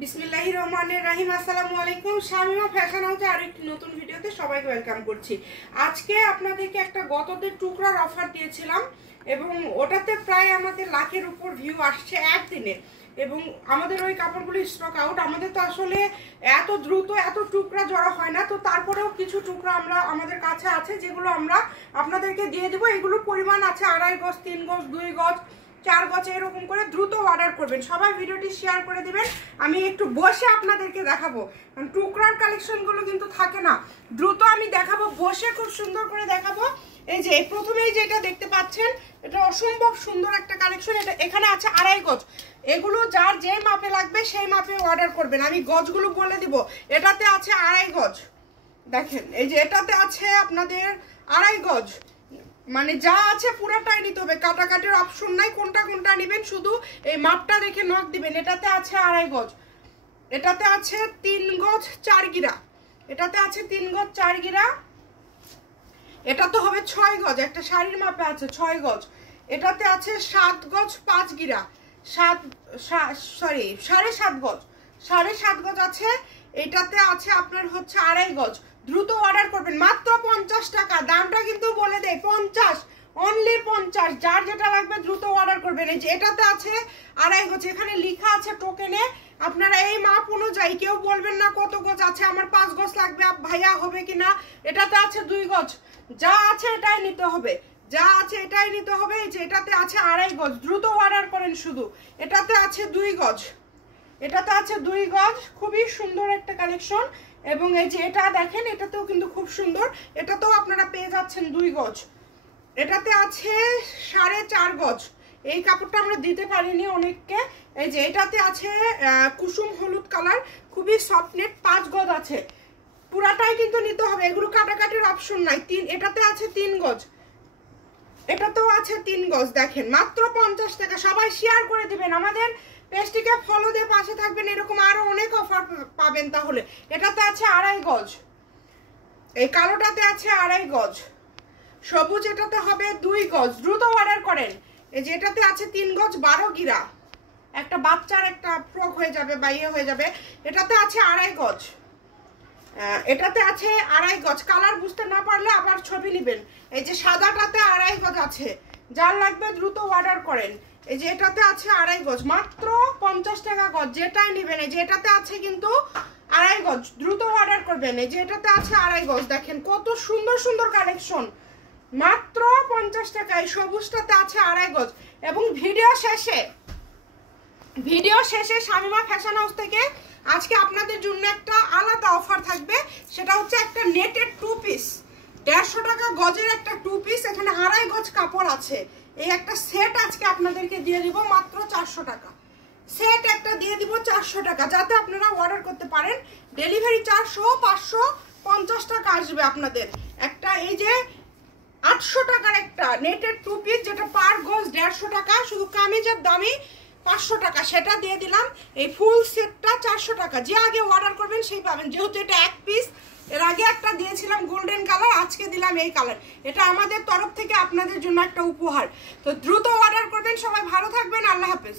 বিসমিল্লাহির রহমানির রহিম। আসসালামু আলাইকুম। শামিমা ফ্যাশন হাউসে আরেকটি নতুন ভিডিওতে সবাইকে ওয়েলকাম করছি। আজকে আপনাদেরকে একটা গতদের টুকরার অফার দিয়েছিলাম এবং ওটাতে প্রায় আমাদের লাখের উপর ভিউ আসছে একদিনে, এবং আমাদের ওই কাপড়গুলো স্টক আউট। আমাদের তো আসলে এত দ্রুত এত টুকরা জড়া হয় না, তো তারপরেও কিছু টুকরা আমাদের কাছে আছে যেগুলো আমরা আপনাদেরকে দিয়ে দেবো। এগুলো পরিমাণ আছে 2.5 গজ, 3 গজ, 2 গজ, 4 গজ, এরকম করে দ্রুত অর্ডার করবেন। সবাই ভিডিওটি শেয়ার করে দিবেন। আমি একটু বসে আপনাদেরকে দেখাবো, কারণ টুকরার কালেকশনগুলো কিন্তু থাকে না, দ্রুত আমি দেখাবো, বসে খুব সুন্দর করে দেখাবো। এই যে প্রথমেই যেটা দেখতে পাচ্ছেন, এটা অসম্ভব সুন্দর একটা কালেকশন। এটা এখানে আছে 2.5 গজ। এগুলো যার যে মাপে লাগবে সেই মাপে অর্ডার করবেন। আমি গজগুলো বলে দিব। এটাতে আছে 2.5 গজ, দেখেন এই যে এটাতে আছে আপনাদের 2.5 গজ, মানে যা আছে পুরোটাই নিতে হবে, কাটাকাটির অপশন নাই। কোনটা কোনটা নেবেন শুধু এই মাপটা দেখে নক দিবেন। এটাতে আছে 2.5 গজ, এটাতে আছে 3 গজ 4 গিরা, এটাতে আছে 3 গজ 4 গিরা, এটা তো হবে 6 গজ, একটা শাড়ির মাপে আছে 6 গজ। এটাতে আছে 7 গজ 5 গিরা, 7.5 গজ, 7.5 গজ আছে। এটাতে আছে আপনার হচ্ছে 2.5 গজ। দ্রুত অর্ডার করবেন, মাত্র 50 টাকা। দামটা কিন্তু বলে দেয় 50, অনলি 50। যার যেটা লাগবে দ্রুত অর্ডার করবেন। এই যে এটাতে আছে 2.5 গজ, এখানে লেখা আছে টোকেনে। আপনারা এই মাপ অনুযায়ী কেউ বলবেন না কত গজ আছে, আমার 5 গজ লাগবে ভাইয়া, হবে কিনা। এটাতে আছে 2 গজ, যা আছে এটাই নিতে হবে, যা আছে এটাই নিতে হবে। এই যে এটাতে আছে 2.5 গজ, দ্রুত অর্ডার করেন শুধু। এটাতে আছে 2 গজ, এটাতে আছে 2 গজ, খুবই সুন্দর একটা কালেকশন। এবং এই যে এটা দেখেন, এটাতেও কিন্তু খুব সুন্দর, এটাতেও আপনারা পেয়ে যাচ্ছেন 2 গজ। এটাতে আছে 4.5 গজ, এই কাপড়টা আমরা দিতে পারিনি অনেককে। এই যে এটাতে আছে কুসুম হলুদ কালার, খুবই সফট নেট, 5 গজ আছে, পুরাটাই কিন্তু নিতে হবে, এগুলো কাটাকাটির অপশন নাই। এটাতে আছে 3 গজ, এটাতেও আছে 3 গজ। দেখেন মাত্র 50 টাকা। সবাই শেয়ার করে দিবেন, আমাদের পেজটিকে ফলো দিয়ে পাশে থাকবেন, এরকম আরো অনেক অফার পাবেন। তাহলে এটাতে আছে 2.5 গজ, এই কালোটাতে আছে 2.5 গজ, সবুজ এটাতে হবে 2 গজ। দ্রুত অর্ডার করেন। এই যে এটাতে আছে 3 গজ 12 গিরা, একটা বাচ্চার একটা ফ্রক হয়ে যাবে বা ইয়ে হয়ে যাবে। এটাতে আছে 2.5 গজ, এটাতে আছে 2.5 গজ। কালার বুঝতে না পারলে আবার ছবি নেবেন। এই যে সাদাটাতে 2.5 গজ আছে, যার লাগবে দ্রুত অর্ডার করেন। এই যে এটাতে আছে 2.5 গজ, মাত্র 50 টাকা গজ, যেটাই নেবেন। এই যে এটাতে আছে কিন্তু 2.5 গজ, দ্রুত অর্ডার করবেন। এই যে এটাতে আছে 2.5 গজ, দেখেন কত সুন্দর সুন্দর কালেকশন, মাত্র 50 টাকা। এই সবুজটাতে আছে 2.5 গজ। এবং ভিডিও শেষে শামিমা ফ্যাশন হাউস থেকে আজকে আপনাদের জন্য একটা আলাদা অফার থাকবে। সেটা হচ্ছে একটা নেটের 2 পিস, 150 টাকা গজের একটা 2 পিস, এখানে 2.5 গজ কাপড় আছে। এই একটা সেট আজকে আপনাদেরকে দিয়ে দিব মাত্র 400 টাকা। সেট একটা দিয়ে দিব 400 টাকা, যাতে আপনারা অর্ডার করতে পারেন। ডেলিভারি চার্জ সহ 550 টাকা আসবে আপনাদের। একটা এই যে 800 টাকার একটা নেটের 2 পিস, যেটা পার গজ 150 টাকা, শুধু কামিজের দামই 500 টাকা, সেটা দিয়ে দিলাম। এই ফুল সেটটা 400 টাকা। যে আগে অর্ডার করবেন সেই পাবেন, যেহেতু এটা 1 পিস। এর আগে একটা দিয়েছিলাম গোল্ডেন কালার, আজকে দিলাম এই কালার। এটা আমাদের তরফ থেকে আপনাদের জন্য একটা উপহার। তো দ্রুত অর্ডার করবেন। সবাই ভালো থাকবেন, আল্লাহ হাফেজ।